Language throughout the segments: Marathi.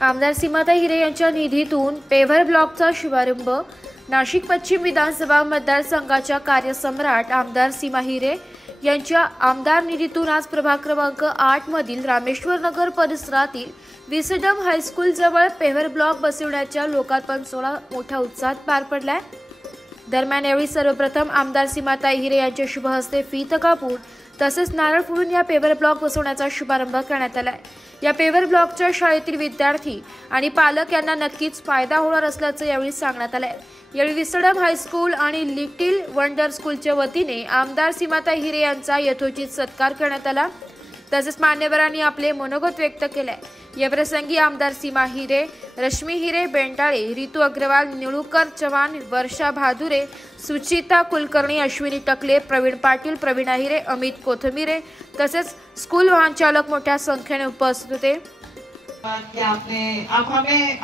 आमदार सीमाताई हिरे यांच्या निधीतून पेव्हर ब्लॉकचा शुभारंभ। नाशिक पश्चिम विधानसभा मतदारसंघाच्या कार्यसम्राट आमदार सीमा हिरे यांच्या आमदार निधीतून आज प्रभाग क्रमांक 8 मधील रामेश्वर नगर परिसरातील विसडम हायस्कूल जवळ पेव्हर ब्लॉक बसवण्याच्या लोकार्पण सोहळा मोठ्या उत्साहात पार पडलाय। दरम्यान यावेळी सर्वप्रथम आमदार सीमाताई हिरे यांच्या शुभ हस्ते फीत कापून तसेच नारळ फोडून या पेव्हर ब्लॉक बसवण्याचा शुभारंभ करण्यात आलाय। या पेव्हर ब्लॉकच्या शाळेतील विद्यार्थी आणि पालक यांना नक्कीच फायदा होणार असल्याचं यावेळी सांगण्यात आलंय। यावेळी विसडम हायस्कूल आणि लिटिल वंडर स्कूलच्या वतीने आमदार सीमाताई हिरे यांचा यथोचित सत्कार करण्यात आला। तसेच मान्यवरांनी आपले मनोगत व्यक्त केले। या प्रसंगी आमदार सीमा हिरे, रश्मी हिरे बेंटाळे, रितू अग्रवाल, निळूकर चव्हाण, वर्षा भादुरे, सुचिता कुलकर्णी, अश्विनी टकले, प्रवीण पाटील, प्रवीणा हिरे, अमित कोथमिरे तसेच स्कूल वाहन चालक मोठ्या संख्येने उपस्थित होते। आप हमें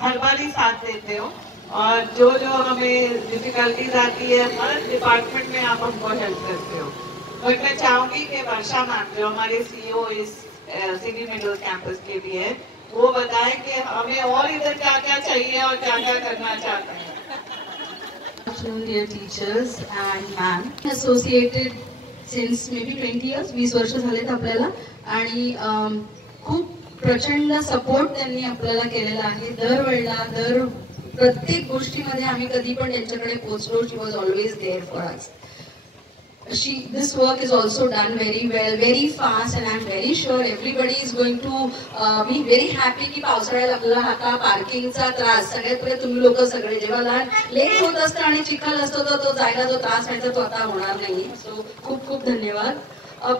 हर बार ही साथ देते हो और जो हमें डिफिकल्टीज आती है हर डिपार्टमेंट में आप हमको हेल्प करते हो। और मैं चाहूंगी कि वर्षा मैम जो हमारे सीईओ इस सिटी मिडल कैंपस के भी है वो बताएं कि हमें और इधर क्या क्या चाहिए और क्या क्या करना चाहते हैं। Dear teachers and ma'am, associated since maybe 20 years, 20 वर्ष झालेत आपल्याला आणि खूप प्रचंड सपोर्ट त्यांनी आपल्याला केलेला आहे। दरवेळेला प्रत्येक गोष्टीमध्ये आम्ही कधी पण त्यांच्याकडे पोहोचलो। She was always there for us. This work is also done very well, very fast, and I'm very sure everybody is going to be very happy की पावसाळ्यात आपल्याला हा पार्किंगचा त्रास सगळ्यात पहिले तुम्ही लोक सगळे जेव्हा लहान लेट होत असतं आणि चिखल असतो तर तो जायला जो त्रास व्हायचा तो आता होणार नाही। सो खूप खूप धन्यवाद।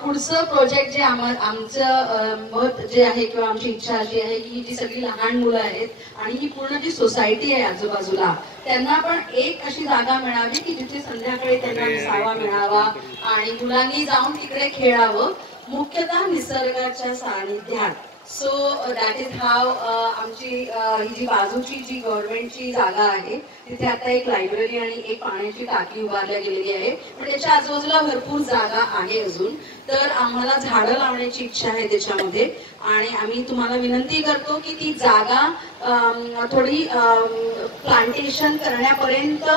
पुढचं प्रोजेक्ट जे आमचं मत जे आहे किंवा आमची इच्छा अशी आहे की जी सगळी लहान मुलं आहेत आणि ही पूर्ण जी सोसायटी आहे आजूबाजूला त्यांना पण एक अशी जागा मिळावी की जिथे संध्याकाळी त्यांना विसावा मिळावा आणि मुलांनी जाऊन तिकडे खेळावं, मुख्यतः निसर्गाच्या सानिध्यात। सो दॅट इज हाव आमची ही जी बाजूची जी गव्हर्नमेंटची जागा आहे तिथे आता एक लायब्ररी आणि एक पाण्याची टाकी उभारल्या गेलेली आहे, पण त्याच्या आजूबाजूला भरपूर जागा आहे अजून। तर आम्हाला झाडं लावण्याची इच्छा आहे त्याच्यामध्ये आणि आम्ही तुम्हाला विनंती करतो की ती जागा थोडी प्लांटेशन करण्यापर्यंत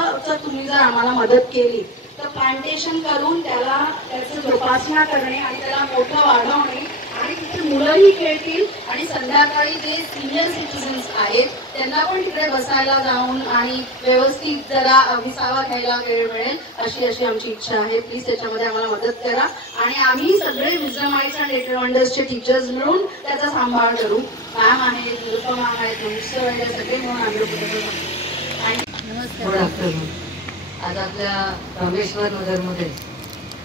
तुम्ही जर आम्हाला मदत केली तर प्लांटेशन करून त्याचं जोपासना करणे आणि त्याला मोठं वाढवणे आणि तिथे मुलंही खेळतील आणि संध्याकाळी जे सिनियर सिटीजन्स आहेत त्यांना पण तिकडे बसायला जाऊन आणि व्यवस्थित जरा विसावा घ्यायला वेळ मिळेल अशी आमची इच्छा आहे। प्लीज त्याच्यामध्ये आम्हाला मदत करा आणि आम्ही सगळे विजडमाइट्स आणि लिटिल वंडर्सचे टीचर्स मिळून त्याचा सांभाळ करू। मॅम आहेत, निरुपा मॅम आहेत, मिस्टर आहेत, सगळे म्हणून आम्ही नमस्कार। आज आपल्या रामेश्वर नगरमध्ये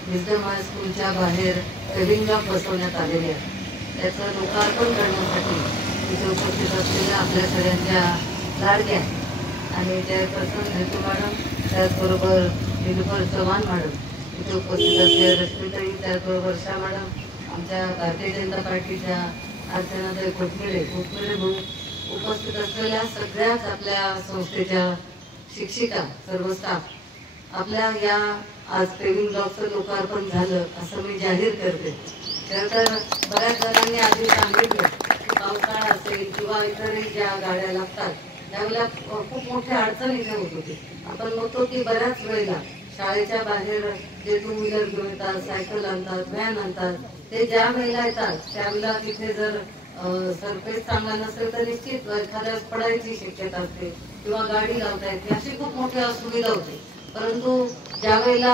विजडम हायस्कूलच्या बाहेर पेव्हिंग ब्लॉक बसवण्यात आलेले आहे। त्याचं लोकार्पण करण्यासाठी इथे उपस्थित असलेल्या आपल्या सगळ्यांच्या लाडक्या आणि चेअरपर्सन रितू मॅडम, त्याचबरोबर निरुपा चव्हाण मॅडम, इथे उपस्थित असलेल्या रश्मीताई, त्याचबरोबर वर्षा मॅडम, आमच्या भारतीय जनता पार्टीच्या अर्चनाताई कोथमिरे म्हणून उपस्थित असलेल्या सगळ्याच आपल्या संस्थेच्या शिक्षिका, सर्व स्टाफ, आपल्या या आज पेव्हिंग ब्लॉकचं लोकार्पण झालं असं मी जाहीर करते। तर बऱ्याच जणांनी आधी सांगितलं की पावसाळा असेल किंवा इतरही ज्या गाड्या लागतात त्यावेळेला खूप मोठ्या अडचण इथे होत होती। आपण बघतो की बऱ्याच वेळेला शाळेच्या बाहेर जे टू व्हीलर घेऊन येतात, सायकल आणतात, व्हॅन आणतात, ते ज्या वेळेला येतात त्यावेळेला तिथे जर सरफेस चांगला नसेल तर निश्चित एखाद्या पडायची शक्यता असते किंवा गाडी लावता येते, अशी खूप मोठी असुविधा होते। परंतु ज्या वेळेला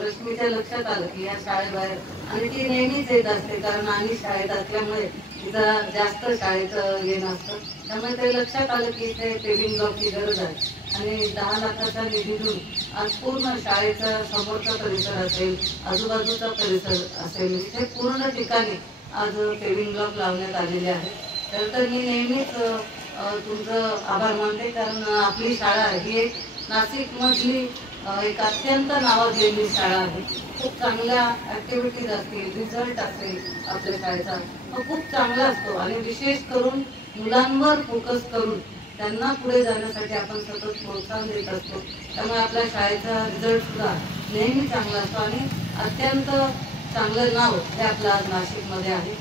रश्मीच्या लक्षात आलं की या शाळेबाहेर, आणि ती नेहमीच येत असते कारण आणि शाळेत असल्यामुळे तिचं जास्त शाळेत येणं असतं, त्यामुळे ते लक्षात आलं की इथे पेव्हिंग ब्लॉकची गरज आहे आणि 10 लाखाच्या निधीतून आज पूर्ण शाळेचा समोरचा परिसर असेल, आजूबाजूचा परिसर असेल, इथे पूर्ण ठिकाणी आज पेव्हिंग ब्लॉक लावण्यात आलेले आहे। तर मी नेहमीच तुमचं आभार मानते कारण आपली शाळा ही एक नाशिक मधली एक अत्यंत नावाजलेली शाळा आहे। खूप चांगल्या ऍक्टिव्हिटीज असतील, रिझल्ट असेल आपल्या शाळेचा खूप चांगला असतो आणि विशेष करून मुलांवर फोकस करून त्यांना पुढे जाण्यासाठी आपण सतत प्रोत्साहन देत असतो। त्यामुळे आपल्या शाळेचा रिझल्ट सुद्धा नेहमी चांगला असतो आणि अत्यंत चांगलं नाव हे आपलं आज नाशिकमध्ये आहे।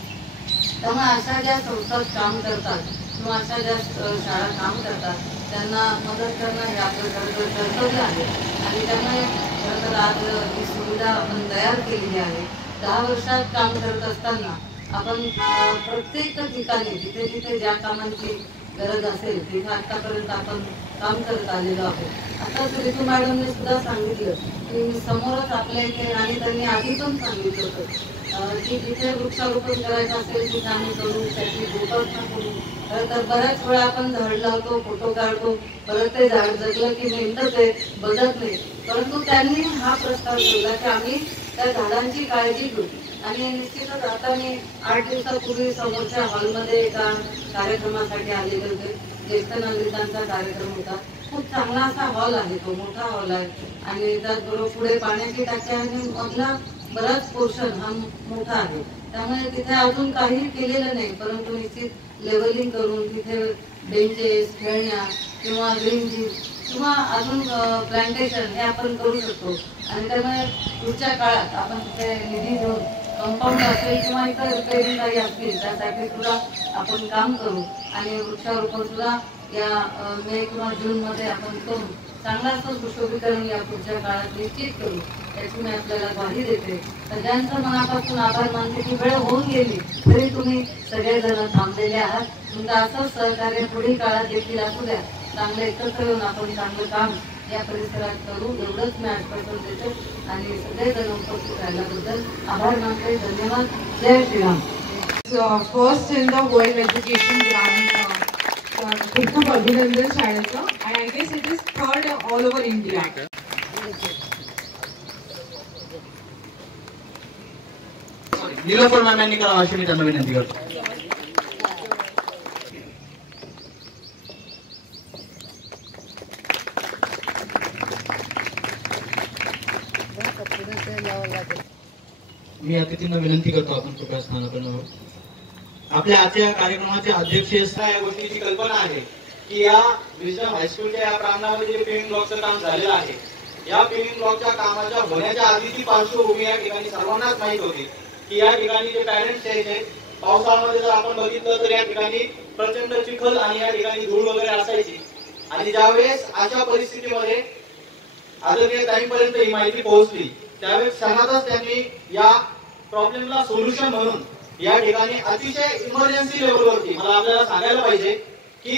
त्यामुळे अशा ज्या संस्था काम करतात किंवा अशा ज्या शाळा काम करतात त्यांना मदत करणं हे आपलं कर्तव्य आहे. आणि त्यामुळे खरं तर आज ही सुविधा आपण तयार केलेली आहे. 10 वर्षात काम करत असताना आपण प्रत्येक ठिकाणी जिथे जिथे ज्या कामांची गरज असेल तिथे आतापर्यंत आपण काम करत आलेलो आहोत. आता रितू मॅडमने सुद्धा सांगितलं की समोरच आपल्या इथे, आणि त्यांनी आधी पण सांगितलं होतं की जिथे वृक्षारोपण करायचं असेल तिथे आम्ही करू, त्याची जोपासना करू. तर बऱ्याच वेळा आपण झाड लावतो, फोटो काढतो, परत ते झाड जगलं की नेमकंच आहे, बघत नाही. परंतु त्यांनी हा प्रस्ताव ठेवला की आम्ही त्या झाडांची काळजी घेऊ. आणि निश्चितच आता मी 8 दिवसापूर्वी समोरच्या हॉलमध्ये एका कार्यक्रमासाठी आलेले होते. ज्येष्ठ नागरिकांचा कार्यक्रम होता. खूप चांगला असा हॉल आहे, तो मोठा हॉल आहे. आणि त्याचबरोबर पुढे पाण्याची टाकी आहे आणि मधला बराच पोर्शन हा मोठा आहे. त्यामुळे तिथे अजून काही केलेलं नाही, परंतु निश्चित लेवलिंग करून तिथे बेंचेस, खेळण्या किंवा ग्रीन जीप किंवा अजून प्लांटेशन हे आपण करू शकतो. आणि त्यामुळे पुढच्या काळात आपण तिथे निधी घेऊन कंपाऊंड असेल किंवा इतर रिपेअरिंग काही असतील त्यासाठी सुद्धा आपण काम करू. आणि वृक्षारोपण सुद्धा या मे किंवा जूनमध्ये आपण करू. चांगलं असं सुशोभीकरण या पुढच्या काळात निश्चित करू, याची मी आपल्याला ग्वाही देते. सगळ्यांचं मनापासून आभार मानते की वेळ होऊन गेली तरी तुम्ही सगळेजण थांबलेले आहात. तुमचं असंच सहकार्य पुढील काळात देखील असू द्या. चांगलं एकत्र येऊन आपण चांगलं काम या परिसरात करू, एवढंच मी आश्वासन देते. आणि सगळेजण उपस्थित राहिल्याबद्दल आभार मानते. धन्यवाद. जय Shriram. First in the world education grant. खूप खूप अभिनंदन शाळेचं. आणि I guess it is 3rd all over India. Nilofar ma'am यांनी करावं अशी मी त्यांना विनंती करतो. मी अतिथींना विनंती करतो आपण कृपया स्थानापन्न. आपल्या आजच्या कार्यक्रमाचे अध्यक्ष या गोष्टीची कल्पना आहे की या विजडम हायस्कूलच्या या प्रांगणामध्ये जे पेविंग ब्लॉकचं काम झालेलं आहे, या पेविंग ब्लॉकच्या कामाच्या होण्याच्या आधीची पार्श्वभूमी या ठिकाणी सर्वांनाच माहित होती की या ठिकाणी जे पॅरेंट्स यायचे पावसाळ्यामध्ये जर आपण बघितलं तर या ठिकाणी प्रचंड चिखल आणि या ठिकाणी धूळ वगैरे असायची. आणि ज्यावेळेस अशा परिस्थितीमध्ये आदरणीय ताईंपर्यंत ही माहिती पोहोचली त्यावेळेस क्षणातच त्यांनी या प्रॉब्लेमला सोल्युशन म्हणून या ठिकाणी अतिशय इमर्जन्सी लेवलवरती मला आपल्याला सांगायला पाहिजे की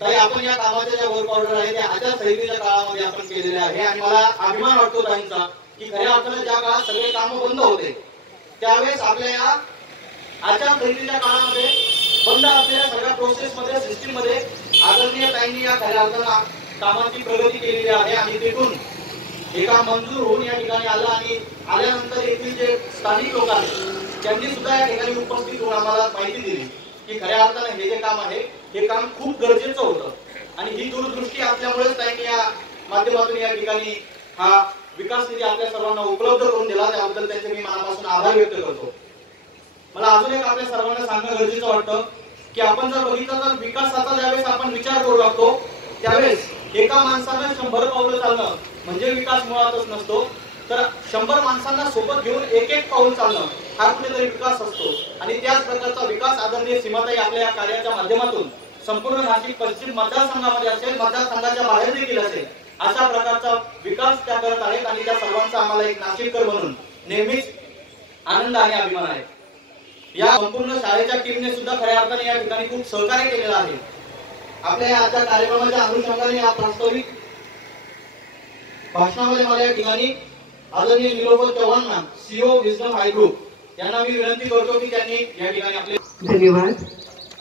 ताई आपण या कामाच्या ज्या वर्क ऑर्डर आहे त्या आचारसंहितेच्या काळामध्ये आपण केलेल्या आहे. आणि मला अभिमान वाटतो ताईंचा की खऱ्या अर्थानं ज्या काळात सगळे कामं बंद होते त्यावेळेस आपल्या या आचारसंहितेच्या काळामध्ये बंद असलेल्या सगळ्या प्रोसेसमध्ये सिस्टीममध्ये आदरणीय ताईंनी या खऱ्या अर्थानं कामाची प्रगती केलेली आहे. आणि तिथून एका मंजूर होऊन या ठिकाणी आलं आणि आल्यानंतर येथील जे स्थानिक लोक आहेत त्यांनी सुद्धा या ठिकाणी उपस्थित होऊन आम्हाला माहिती दिली की खऱ्या अर्थानं हे जे काम आहे हे काम खूप गरजेचं होतं. आणि ही दूरदृष्टी असल्यामुळेच त्यांनी या माध्यमातून या ठिकाणी हा विकास निधी आपल्या सर्वांना उपलब्ध करून दिला. त्याबद्दल त्यांचे मी मनापासून आभार व्यक्त करतो. मला अजून एक आपल्या सर्वांना सांगणं गरजेचं वाटतं की आपण जर बघितलं तर विकासाचा ज्यावेळेस आपण विचार करू लागतो त्यावेळेस एका माणसानं 100 पावलं चालणं म्हणजे विकास मुळातच नसतो, तर 100 माणसांना सोबत घेऊन एक पाऊल चालणं हा कुठेतरी विकास असतो. आणि त्याच प्रकारचा विकास आदरणीय सीमाताई आपल्या या कार्याच्या माध्यमातून संपूर्ण नाशिक पश्चिम मतदारसंघामध्ये असेल, मतदारसंघाच्या बाहेर देखील असेल, अशा प्रकारचा विकास त्या करत आहेत. आणि त्या सर्वांचा आम्हाला एक नाशिककर म्हणून नेहमीच आनंद आणि अभिमान आहे. या संपूर्ण शाळेच्या टीमने सुद्धा खऱ्या अर्थाने या ठिकाणी खूप सहकार्य केलेलं आहे. आपल्या आजच्या कार्यक्रमाच्या अनुषंगाने या प्रास्ताविक भाषणामध्ये मला या ठिकाणी आदरणीय Nilofar Chavan ma'am CO wisdom high group यांना मी विनंती करतो की त्यांनी या ठिकाणी आपले. धन्यवाद.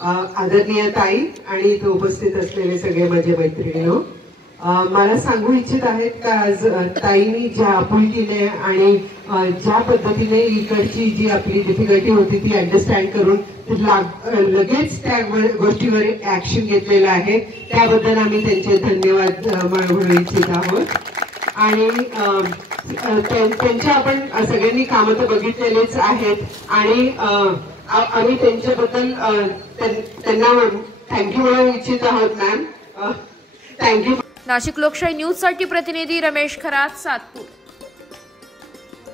आदरणीय ताई आणि इथे उपस्थित असलेले सगळे माझे मैत्रिणींनो, मला सांगू इच्छित आहेत का आज ताईंनी ज्या आपुलकीने आणि ज्या पद्धतीने इकडची जी आपली डिफिकल्टी होती ती अंडरस्टँड करून लगेच त्या गोष्टीवर ऍक्शन घेतलेलं आहे त्याबद्दल आम्ही त्यांचे धन्यवाद म्हणू इच्छित आहोत. आणि त्यांच्या आपण सगळ्यांनी कामं तर बघितलेलेच आहेत आणि आम्ही त्यांच्याबद्दल त्यांना थँक्यू म्हणू इच्छित आहोत. Ma'am thank you. नाशिक लोकशाही न्यूज साठी प्रतिनिधी रमेश खरात, सातपूर.